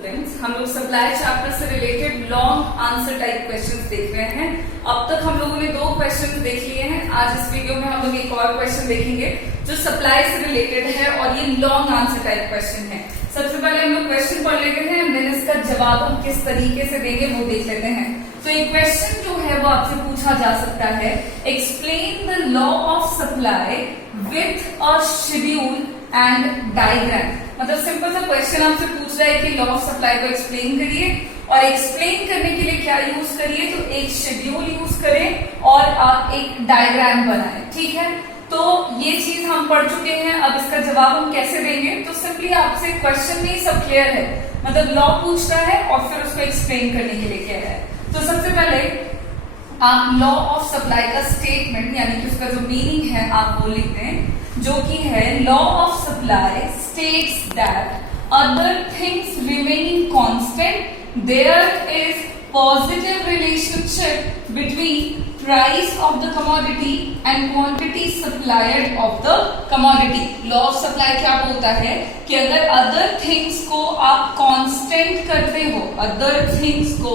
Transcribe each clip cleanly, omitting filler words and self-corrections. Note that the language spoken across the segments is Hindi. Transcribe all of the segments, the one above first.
स्टूडेंट्स, हम लोग सप्लाई चैप्टर से related long answer type questions देख रहे हैं। अब तक हम लोगों ने 2 क्वेश्चंस देख लिए हैं। आज इस वीडियो में हम लोग एक और क्वेश्चन देखेंगे जो सप्लाई से रिलेटेड है और ये लॉन्ग आंसर टाइप क्वेश्चन है। सबसे पहले हम लोग क्वेश्चन पढ़ लेते हैं, देन इसका जवाब हम किस तरीके से देंगे वो देख लेते हैं। तो एक क्वेश्चन जो है वो आपसे पूछा जा सकता है, explain the law of supply with a schedule and diagram. मतलब सिंपल सा क्वेश्चन आपसे पूछ रहा है कि लॉ ऑफ सप्लाई को एक्सप्लेन करिए और एक्सप्लेन करने के लिए क्या यूज करिए, तो एक शेड्यूल यूज करें और आप एक डायग्राम बनाएं। ठीक है, तो ये चीज हम पढ़ चुके हैं। अब इसका जवाब हम कैसे देंगे, तो सिंपली आपसे क्वेश्चन में सब क्लियर है, मतलब लॉ पूछ रहा है और फिर उसको एक्सप्लेन करने के लिए कह रहा है। तो सबसे पहले आप लॉ ऑफ सप्लाई का स्टेटमेंट यानी कि उसका जो मीनिंग है आप वो लिखते हैं, जो कि है law of supply states that other things remaining constant there is positive relationship between price of the commodity and quantity supplied of the commodity. Law of supply क्या बोलता है कि अगर अदर थिंग्स को आप कांस्टेंट करते हो, अदर थिंग्स को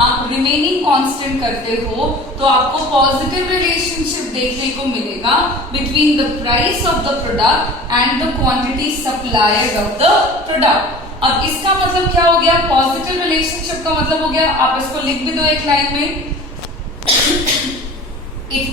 आप रिमेनिंग कांस्टेंट करते हो, तो आपको पॉजिटिव रिलेशनशिप देखने को मिलेगा between the price of the product and the quantity supplied of the product. अब इसका मतलब क्या हो गया, पॉजिटिव रिलेशनशिप का मतलब हो गया, आप इसको लिख भी दो एक लाइन में, it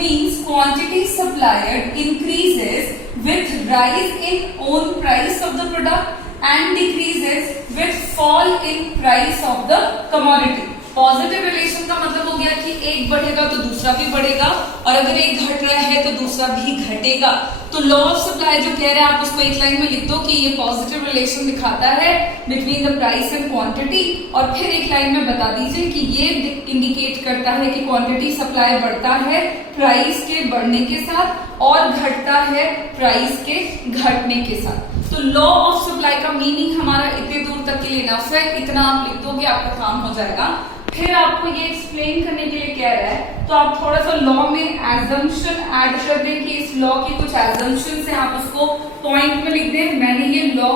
means quantity supplied increases with rise in own price of the product and decreases with fall in price of the commodity। Positive relation का मतलब हो गया कि एक बढ़ेगा तो दूसरा भी बढ़ेगा और अगर एक घट रहा है तो दूसरा भी घटेगा। तो लॉ ऑफ सप्लाई जो कह रहे हैं आप उसको एक लाइन में लिख दो कि ये पॉजिटिव रिलेशन दिखाता है between the price and quantity, और फिर एक लाइन में बता दीजिए कि ये इंडिकेट करता है कि क्वांटिटी सप्लाई बढ़ता है प्राइस के बढ़ने के साथ और घटता है प्राइस के घटने के साथ। तो लॉ ऑफ सप्लाई का मीनिंग हमारा इतने दूर तक के लिए इनफ है, इतना आप लिख दो कि आपका काम हो जाएगा। फिर आपको ये एक्सप्लेन करने के लिए कह रहा है, तो आप थोड़ा सा लॉ में एजम्पशन ऐड कर दें कि इस लॉ की कुछ एजम्पशन है, आप उसको पॉइंट में लिख दें। मैंने ये लॉ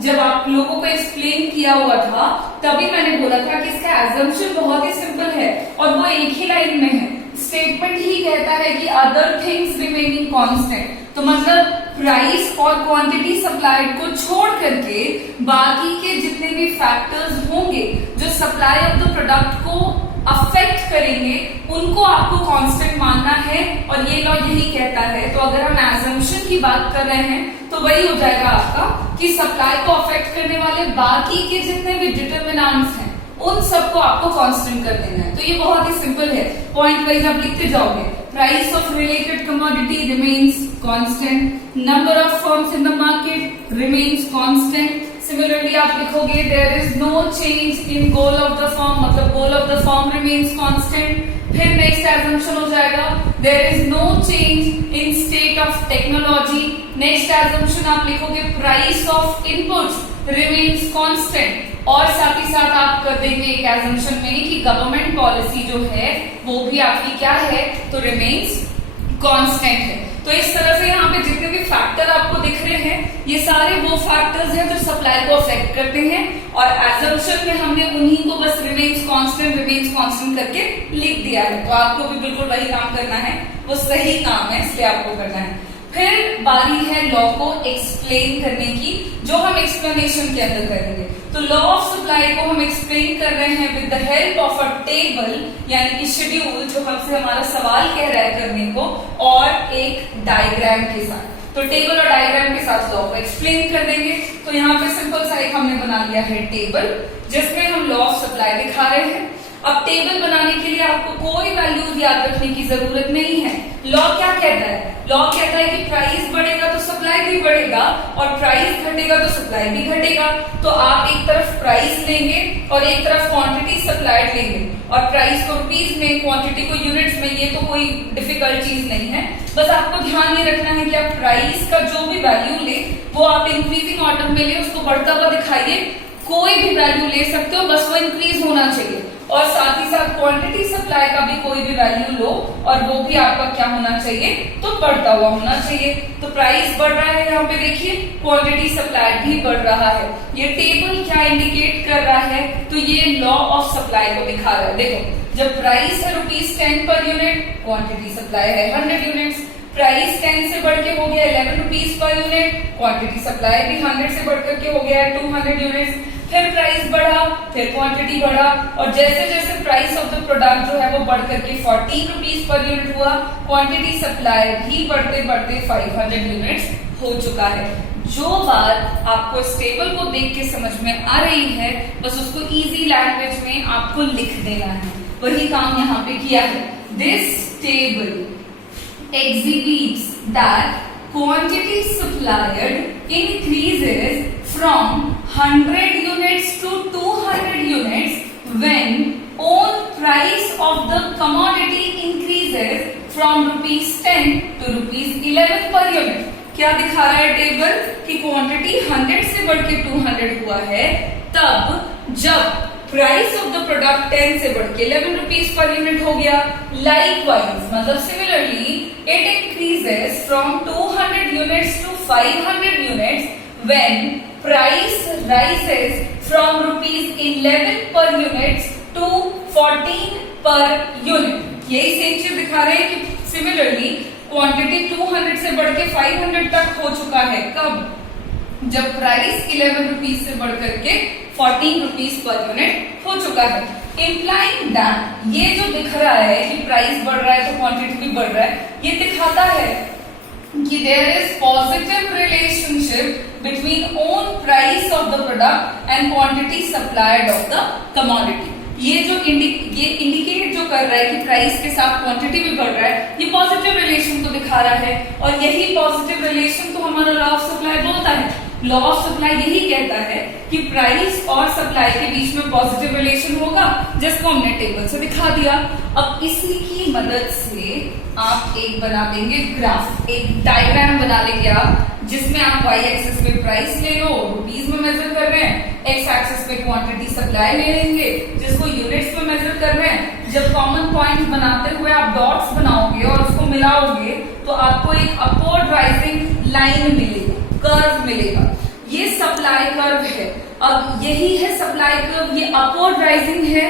जब आप लोगों को एक्सप्लेन किया हुआ था तभी मैंने बोला था कि इसका एजम्पशन बहुत ही सिंपल है और वो एक ही लाइन में है। स्टेटमेंट ही कहता है कि अदर थिंग्स रिमेनिंग कांस्टेंट, तो मतलब प्राइस और क्वांटिटी सप्लाइड को छोड़ करके बाकी के जितने भी फैक्टर्स होंगे जो सप्लाई ऑफ द प्रोडक्ट को अफेक्ट करेंगे उनको आपको कांस्टेंट मानना है, और ये लॉ यही कहता है। तो अगर हम एजम्पशन की बात कर रहे हैं तो वही हो जाएगा आपका कि सप्लाई को अफेक्ट करने वाले बाकी के जितने भी डिटरमिनेंट्स हैं उन सबको आपको कांस्टेंट कर देना है। तो ये बहुत ही सिंपल है, पॉइंट वाइज आप लिखते जाओगे। Price of related commodity remains constant, number of firms in the market remains constant. Similarly आप लिखोगे there is no change in goal of the firm, मतलब goal of the firm remains constant. फिर नेक्स्ट एजम्पशन हो जाएगा there is no change in state of technology. Next assumption आप लिखोगे price of inputs remains constant, और साथ ही साथ आप कर देंगे एक एजम्पशन में कि गवर्नमेंट पॉलिसी जो है वो भी आपकी क्या है, तो रिमेन्स कांस्टेंट है। तो इस तरह से यहाँ पे जितने भी फैक्टर आपको दिख रहे हैं ये सारे वो फैक्टर्स हैं जो सप्लाई को अफेक्ट करते हैं, और एजम्पशन में हमने उन्हीं को बस रिमेन्स कांस्टेंट करके लिख दिया है। तो आपको भी बिल्कुल वही काम करना है, वो सही काम है इसलिए आपको करना है। फिर बारी है लॉ को एक्सप्लेन करने की, जो हम एक्सप्लेनेशन के अंदर करेंगे। तो लॉ ऑफ सप्लाई को हम एक्सप्लेन कर रहे हैं with the help of a table यानी कि शेड्यूल, जो हमसे हमारा सवाल कह रहा है करने को, और एक डायग्राम के साथ। तो टेबल और डायग्राम के साथ लॉ को एक्सप्लेन कर देंगे। तो यहाँ पे सिंपल सा एक हमने बना लिया है टेबल जिसमें हम लॉ ऑफ सप्लाई दिखा रहे हैं। अब टेबल बनाने के लिए आपको कोई वैल्यूज याद रखने की जरूरत नहीं है। लॉ क्या कहता है, लॉ कहता है कि प्राइस बढ़ेगा तो सप्लाई भी बढ़ेगा और प्राइस घटेगा तो सप्लाई भी घटेगा। तो आप एक तरफ प्राइस लेंगे और एक तरफ क्वांटिटी सप्लाइड लेंगे, और प्राइस को रुपीज में, क्वांटिटी को यूनिट्स में, ये तो कोई डिफिकल्ट चीज नहीं है। बस आपको ध्यान ये रखना है कि आप प्राइस का जो भी वैल्यू ले वो आप इंक्रीजिंग ऑर्डर में ले, उसको बढ़ता हुआ दिखाइए। कोई भी वैल्यू ले सकते हो, बस वो इंक्रीज होना चाहिए। और साथ ही साथ क्वांटिटी सप्लाई का भी कोई भी वैल्यू लो और वो भी आपका क्या होना चाहिए, तो बढ़ता हुआ होना चाहिए। तो प्राइस बढ़ रहा है, यहाँ पे देखिए क्वांटिटी सप्लाई भी बढ़ रहा है। ये टेबल क्या इंडिकेट कर रहा है, तो ये लॉ ऑफ सप्लाई को दिखा रहा है। देखो जब प्राइस है ₹10 पर यूनिट, क्वांटिटी सप्लाई है 100 यूनिट्स, प्राइस 10 से बढ़ के हो गया 11 rupees per unit, quantity supply भी 100 से बढ़कर के हो गया 200 यूनिट्स, फिर प्राइस बढ़ा, फिर क्वांटिटी बढ़ा, और जैसे जैसे प्राइस ऑफ द प्रोडक्ट जो है वो बढ़ करके 14 रुपीज पर यूनिट हुआ, क्वांटिटी सप्लाई भी बढ़ते बढ़ते 500 यूनिट्स हो चुका है। जो बात आपको इस टेबल को देख के समझ में आ रही है, बस उसको इजी लैंग्वेज में आपको लिख देना है, वही काम यहाँ पे किया है। This table exhibits that quantity supplied increases from 100 units to 200 units when own price of the commodity increases from ₹10 to ₹11 per unit। क्या दिखा रहा है टेबल कि क्वांटिटी 100 से बढ़ के 200 हुआ है, तब जब प्राइस ऑफ द प्रोडक्ट 10 से बढ़ के 11 रुपीज पर यूनिट हो गया, लाइकवाइज मतलब similarly it increases from 200 units to 500 units when price rises from ₹11 per unit to 14 per unit. यही सेम चीज दिखा रहे हैं कि सिमिलरली क्वांटिटी 200 से बढ़ के 500 तक हो चुका है, कब, जब प्राइस 11 रुपीज से बढ़कर के 14 रुपीज पर यूनिट हो चुका है। इम्प्लाइंग दैट ये जो दिख रहा है कि प्राइस बढ़ रहा है तो क्वांटिटी भी बढ़ रहा है, ये दिखाता है कि there is positive relationship between own price of the product and quantity supplied of the commodity. ये जो इंडिकेट जो कर रहा है कि प्राइस के साथ क्वांटिटी भी बढ़ रहा है, ये पॉजिटिव रिलेशन को दिखा रहा है, और यही पॉजिटिव रिलेशन तो हमारा लॉ ऑफ सप्लाई बोलता है। लॉ ऑफ सप्लाई यही कहता है कि प्राइस और सप्लाई के बीच में पॉजिटिव रिलेशन होगा, जिसको हमने टेबल से दिखा दिया। अब इसी की मदद से आप एक बना देंगे ग्राफ, एक डायग्राम बना लेंगे आप, जिसमें आप y एक्सिस पे प्राइस ले लो, रुपीज में मेजर कर रहे हैं, x एक्सिस पे क्वांटिटी सप्लाई ले लेंगे जिसको यूनिट्स में मेजर कर रहे हैं। जब कॉमन पॉइंट बनाते हुए आप डॉट्स बनाओगे और उसको मिलाओगे तो आपको एक अपवर्ड राइजिंग लाइन मिलेगी, कर्व मिलेगा। ये सप्लाई कर्व है। अब यही है सप्लाई कर्व, ये अपवर्ड राइजिंग है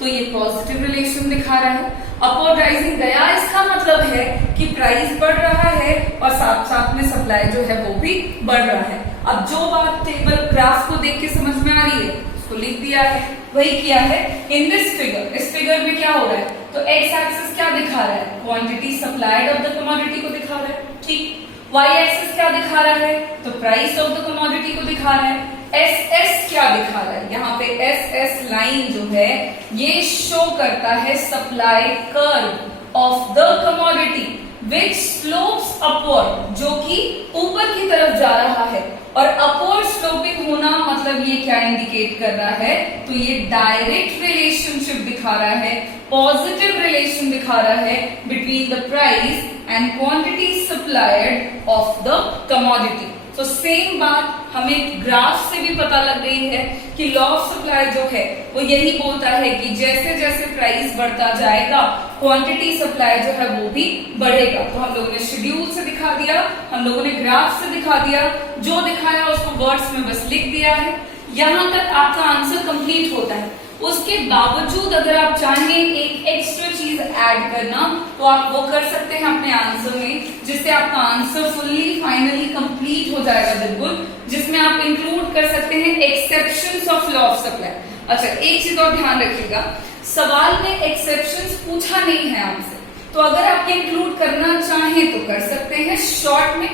तो ये पॉजिटिव रिलेशन दिखा रहा है। अपवर्ड राइजिंग गया, इसका मतलब है कि प्राइस बढ़ रहा है और साथ साथ में सप्लाई जो है वो भी बढ़ रहा है। अब जो बात टेबल ग्राफ को देख के समझ में आ रही है उसको लिख दिया है, वही किया है इन दिस फिगर। इस फिगर में क्या हो रहा है, तो एक्स एक्सिस क्या दिखा रहा है, quantity supplied of the commodity को दिखा रहा है, ठीक। वाई एक्सिस क्या दिखा रहा है, तो प्राइस ऑफ द कमोडिटी को दिखा रहा है। एस एस क्या दिखा रहा है, यहाँ पे एस एस लाइन जो है ये शो करता है supply curve of the commodity which slopes upward, जो कि ऊपर की तरफ जा रहा है। और अपवर्ड स्लोपिंग होना मतलब ये क्या इंडिकेट कर रहा है, तो ये डायरेक्ट रिलेशनशिप दिखा रहा है, पॉजिटिव रिलेशन दिखा रहा है between the price and quantity supplied of the commodity. तो सेम बात हमें ग्राफ से भी पता लग गई है कि लॉ ऑफ सप्लाई जो है वो यही बोलता है कि जैसे जैसे प्राइस बढ़ता जाएगा क्वांटिटी सप्लाई जो है वो भी बढ़ेगा। तो हम लोगों ने शेड्यूल से दिखा दिया, हम लोगों ने ग्राफ से दिखा दिया, जो दिखाया उसको वर्ड्स में बस लिख दिया है। यहां तक आपका आंसर कंप्लीट होता है। उसके बावजूद अगर आप चाहें एक एक्स्ट्रा चीज ऐड करना तो आप वो कर सकते हैं अपने आंसर में, जिससे आपका आंसर फुल्ली फाइनली कंप्लीट हो जाएगा बिल्कुल, जिसमें आप इंक्लूड कर सकते हैं exceptions of law of supply. अच्छा, एक चीज और ध्यान रखिएगा, सवाल में एक्सेप्शंस पूछा नहीं है आपसे, तो अगर आप इंक्लूड करना चाहें तो कर सकते हैं शॉर्ट में,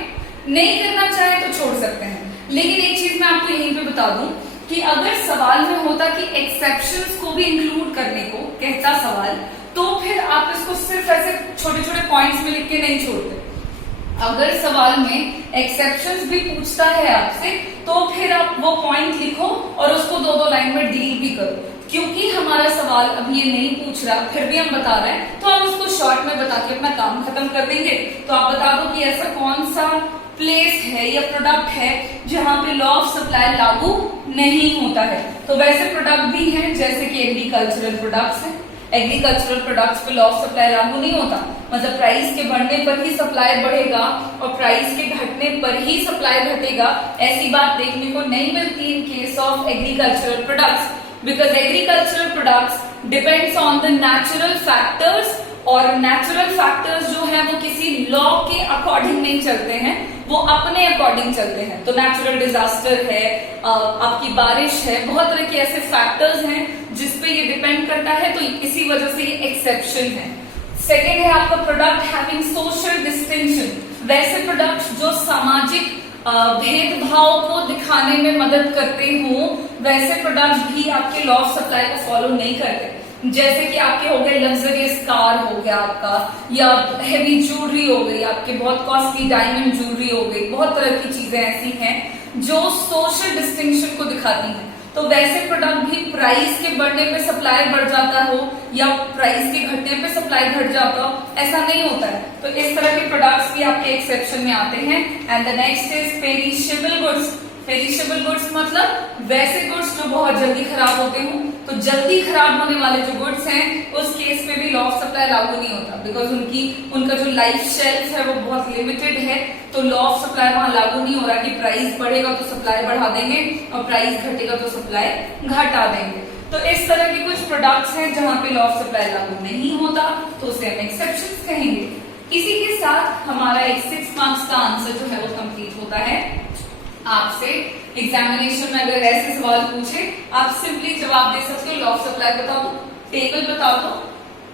नहीं करना चाहें तो छोड़ सकते हैं। लेकिन एक चीज मैं आपको यहीं पे बता दूं कि अगर सवाल में होता कि एक्सेप्शंस को भी इंक्लूड करने को कहता सवाल, तो फिर आप इसको सिर्फ ऐसे छोटे छोटे पॉइंट्स में लिख के नहीं छोड़ते। अगर सवाल में एक्सेप्शंस भी पूछता है आपसे तो फिर आप वो पॉइंट लिखो और उसको दो दो लाइन में डील भी करो। क्योंकि हमारा सवाल अब ये नहीं पूछ रहा, फिर भी हम बता रहे हैं, तो हम उसको शॉर्ट में बता के अपना काम खत्म कर देंगे। तो आप बता दो कि ऐसा कौन सा प्लेस है या प्रोडक्ट है जहां पे लॉ ऑफ सप्लाई लागू नहीं होता है। तो वैसे प्रोडक्ट भी हैं जैसे कि एग्रीकल्चरल प्रोडक्ट्स हैं। एग्रीकल्चरल प्रोडक्ट्स पे लॉ ऑफ सप्लाई लागू नहीं होता, मतलब प्राइस के बढ़ने पर ही सप्लाई बढ़ेगा और प्राइस के घटने पर ही सप्लाई घटेगा, ऐसी बात देखने को नहीं मिलती in case of agricultural products, because agricultural products depends on the natural factors, और नेचुरल फैक्टर्स जो है वो किसी लॉ के अकॉर्डिंग नहीं चलते हैं, वो अपने अकॉर्डिंग चलते हैं। तो नेचुरल डिजास्टर है, आपकी बारिश है, बहुत तरह के ऐसे फैक्टर्स हैं जिसपे ये डिपेंड करता है, तो इसी वजह से ये एक्सेप्शन है। सेकेंड है आपका प्रोडक्ट हैविंग सोशल डिस्टिंक्शन। वैसे प्रोडक्ट जो सामाजिक भेदभाव को दिखाने में मदद करते हो, वैसे प्रोडक्ट भी आपके लॉ ऑफ सप्लाई को फॉलो नहीं करते। जैसे कि आपके हो गए लग्जरियस कार हो गया आपका, या हेवी ज्वेलरी हो गई आपके, बहुत कॉस्टली डायमंड ज्वेलरी हो गई, बहुत तरह की चीजें ऐसी हैं जो सोशल डिस्टिंक्शन को दिखाती हैं। तो वैसे प्रोडक्ट भी प्राइस के बढ़ने पे सप्लाई बढ़ जाता हो या प्राइस के घटने पे सप्लाई घट जाता हो, ऐसा नहीं होता है। तो इस तरह के प्रोडक्ट्स भी आपके एक्सेप्शन में आते हैं। And the next is perishable goods. Perishable goods मतलब वैसे गुड्स जो बहुत जल्दी खराब होते हो, तो जल्दी खराब होने वाले जो गुड्स हैं उस केस पे भी लॉ ऑफ सप्लाई लागू नहीं होता, बिकॉज उनका जो लाइफ शेल्फ है वो बहुत लिमिटेड है। तो लॉ ऑफ सप्लाई वहां लागू नहीं हो रहा कि प्राइस बढ़ेगा तो सप्लाई बढ़ा देंगे और प्राइस घटेगा तो सप्लाई घटा देंगे। तो इस तरह के कुछ प्रोडक्ट्स हैं जहां पे लॉ ऑफ सप्लाई लागू नहीं होता, तो उसे हम एक्सेप्शंस कहेंगे। इसी के साथ हमारा एक 6 मार्क्स का आंसर जो है वो कंप्लीट होता है। आपसे एग्जामिनेशन में अगर ऐसे सवाल पूछे, आप सिंपली जवाब दे सकते हो, लॉ ऑफ सप्लाई बता दो, टेबल बता दो,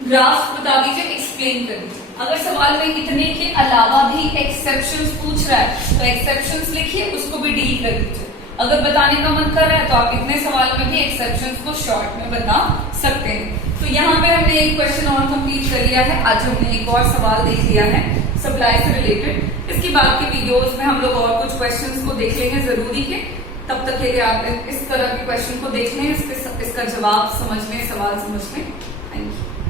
ग्राफ बता दीजिए, एक्सप्लेन कर दीजिए। अगर सवाल में इतने के अलावा भी एक्सेप्शंस पूछ रहा है तो एक्सेप्शंस लिखिए, उसको भी डील कर दीजिए। अगर बताने का मन कर रहा है तो आप इतने सवाल में भी एक्सेप्शंस को शॉर्ट में बता सकते हैं। तो यहाँ पे हमने एक क्वेश्चन और कंप्लीट कर लिया है। आज हमने एक और सवाल देख लिया है सप्लाई से रिलेटेड। इसकी बाद के वीडियोस में हम लोग और कुछ क्वेश्चंस को देख लेंगे जरूरी के। तब तक के लिए आप इस तरह के क्वेश्चन को देख लें, इसका जवाब समझ में, सवाल समझ में। Thank you.